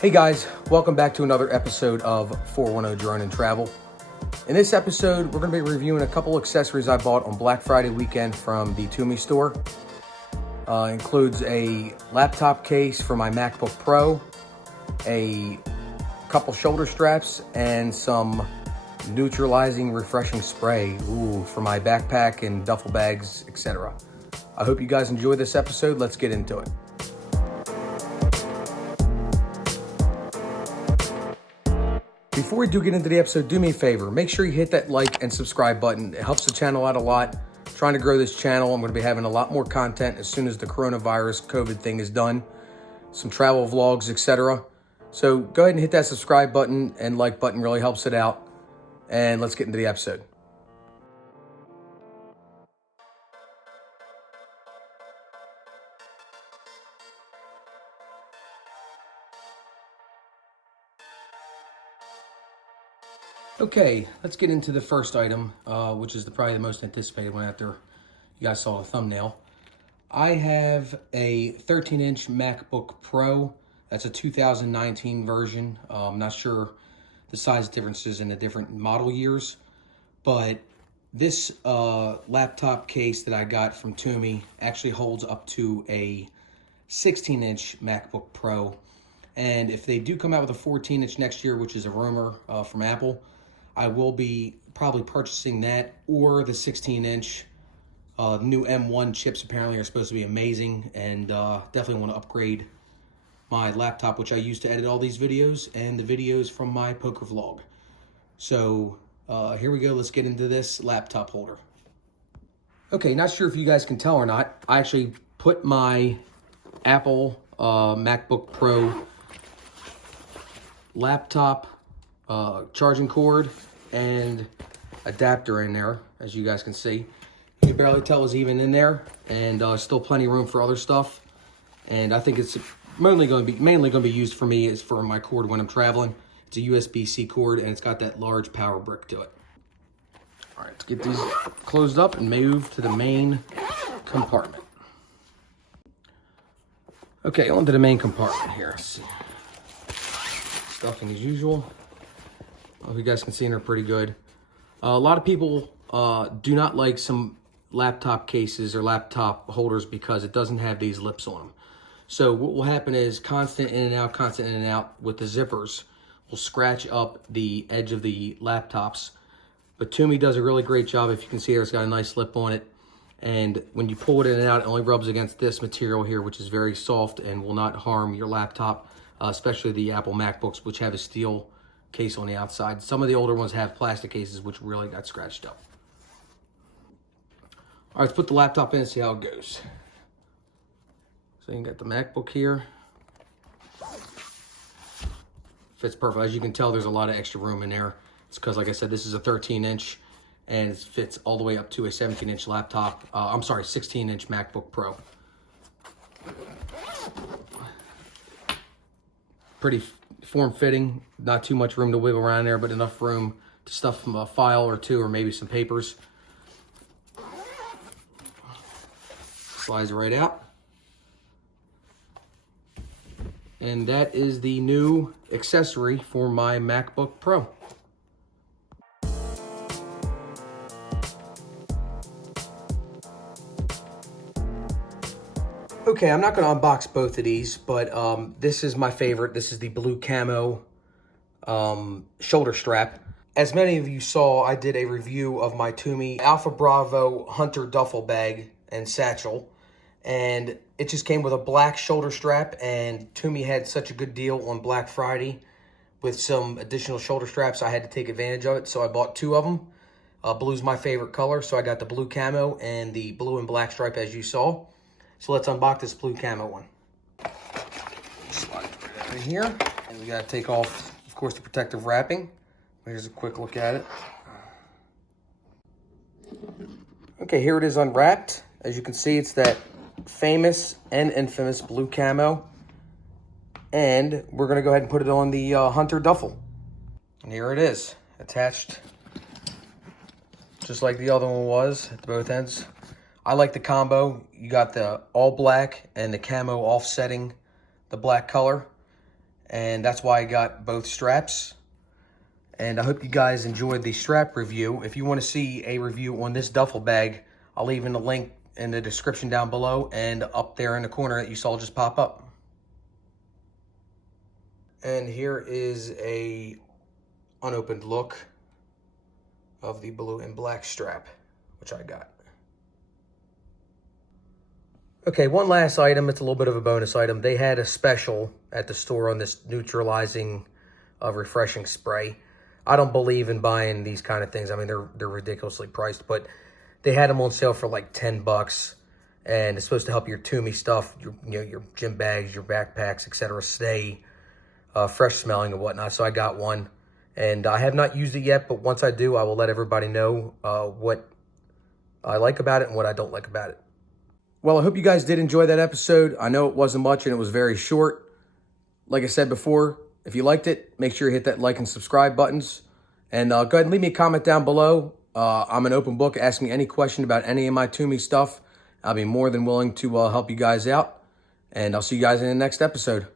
Hey guys, welcome back to another episode of 410 Drone and Travel. In this episode, we're going to be reviewing a couple accessories I bought on Black Friday weekend from the Tumi store. Includes a laptop case for my MacBook Pro, a couple shoulder straps, and some neutralizing refreshing spray for my backpack and duffel bags, etc. I hope you guys enjoy this episode. Let's get into it. Before we do get into the episode, do me a favor. Make sure you hit that like and subscribe button. It helps the channel out a lot. I'm trying to grow this channel. I'm going to be having a lot more content as soon as the coronavirus COVID thing is done. Some travel vlogs, etc. So go ahead and hit that subscribe button and like button. Really helps it out. And let's get into the episode. Okay, let's get into the first item, which is probably the most anticipated one after you guys saw the thumbnail. I have a 13-inch MacBook Pro. That's a 2019 version. I'm not sure the size differences in the different model years, but this laptop case that I got from Tumi actually holds up to a 16-inch MacBook Pro. And if they do come out with a 14-inch next year, which is a rumor from Apple, I will be probably purchasing that or the 16-inch. New M1 chips apparently are supposed to be amazing, and definitely want to upgrade my laptop, which I use to edit all these videos and the videos from my poker vlog. So here we go. Let's get into this laptop holder. Okay, not sure if you guys can tell or not. I actually put my Apple MacBook Pro laptop charging cord and adapter in there, as you guys can see. You can barely tell it's even in there, and still plenty of room for other stuff. And I think it's mainly going to be used for me is for my cord when I'm traveling. It's a USB-C cord, and it's got that large power brick to it. All right, let's get these closed up and move to the main compartment. Okay, on to the main compartment here. Let's see. Stuffing as usual. I hope you guys can see they're pretty good. A lot of people do not like some laptop cases or laptop holders because it doesn't have these lips on them. So what will happen is constant in and out with the zippers will scratch up the edge of the laptops. But Tumi does a really great job. If you can see here, it's got a nice lip on it. And when you pull it in and out, it only rubs against this material here, which is very soft and will not harm your laptop, especially the Apple MacBooks, which have a steel case on the outside. Some of the older ones have plastic cases, which really got scratched up. All right, let's put the laptop in and see how it goes. So you got the MacBook here. Fits perfect. As you can tell, there's a lot of extra room in there. It's because, like I said, this is a 13-inch, and it fits all the way up to a 17-inch laptop. 16-inch MacBook Pro. Pretty form-fitting. Not too much room to wiggle around there, but enough room to stuff a file or two, or maybe some papers. Slides right out. And that is the new accessory for my MacBook Pro. Okay, I'm not going to unbox both of these, but this is my favorite. This is the blue camo shoulder strap. As many of you saw, I did a review of my Tumi Alpha Bravo Hunter duffel bag and satchel. And it just came with a black shoulder strap, and Tumi had such a good deal on Black Friday with some additional shoulder straps. I had to take advantage of it, so I bought two of them. Blue's my favorite color, so I got the blue camo and the blue and black stripe, as you saw. So let's unbox this blue camo one. Slide it right out of here, and we gotta take off, of course, the protective wrapping. Here's a quick look at it. Okay, here it is unwrapped. As you can see, it's that famous and infamous blue camo, and we're going to go ahead and put it on the Hunter duffel. And here it is, attached just like the other one was at both ends. I like the combo. You got the all black and the camo offsetting the black color. and that's why I got both straps. And I hope you guys enjoyed the strap review. If you want to see a review on this duffel bag, I'll leave in the link in the description down below and up there in the corner that you saw just pop up. And here is a unopened look of the blue and black strap, which I got. Okay, one last item. It's a little bit of a bonus item. They had a special at the store on this neutralizing refreshing spray. I don't believe in buying these kind of things. I mean, they're ridiculously priced, but they had them on sale for like 10 bucks, and it's supposed to help your Tumi stuff, your gym bags, your backpacks, etc., stay fresh smelling and whatnot. So I got one, and I have not used it yet, but once I do, I will let everybody know what I like about it and what I don't like about it. Well, I hope you guys did enjoy that episode. I know it wasn't much and it was very short. Like I said before, if you liked it, make sure you hit that like and subscribe buttons. And go ahead and leave me a comment down below. I'm an open book. Ask me any question about any of my Tumi stuff. I'll be more than willing to help you guys out. And I'll see you guys in the next episode.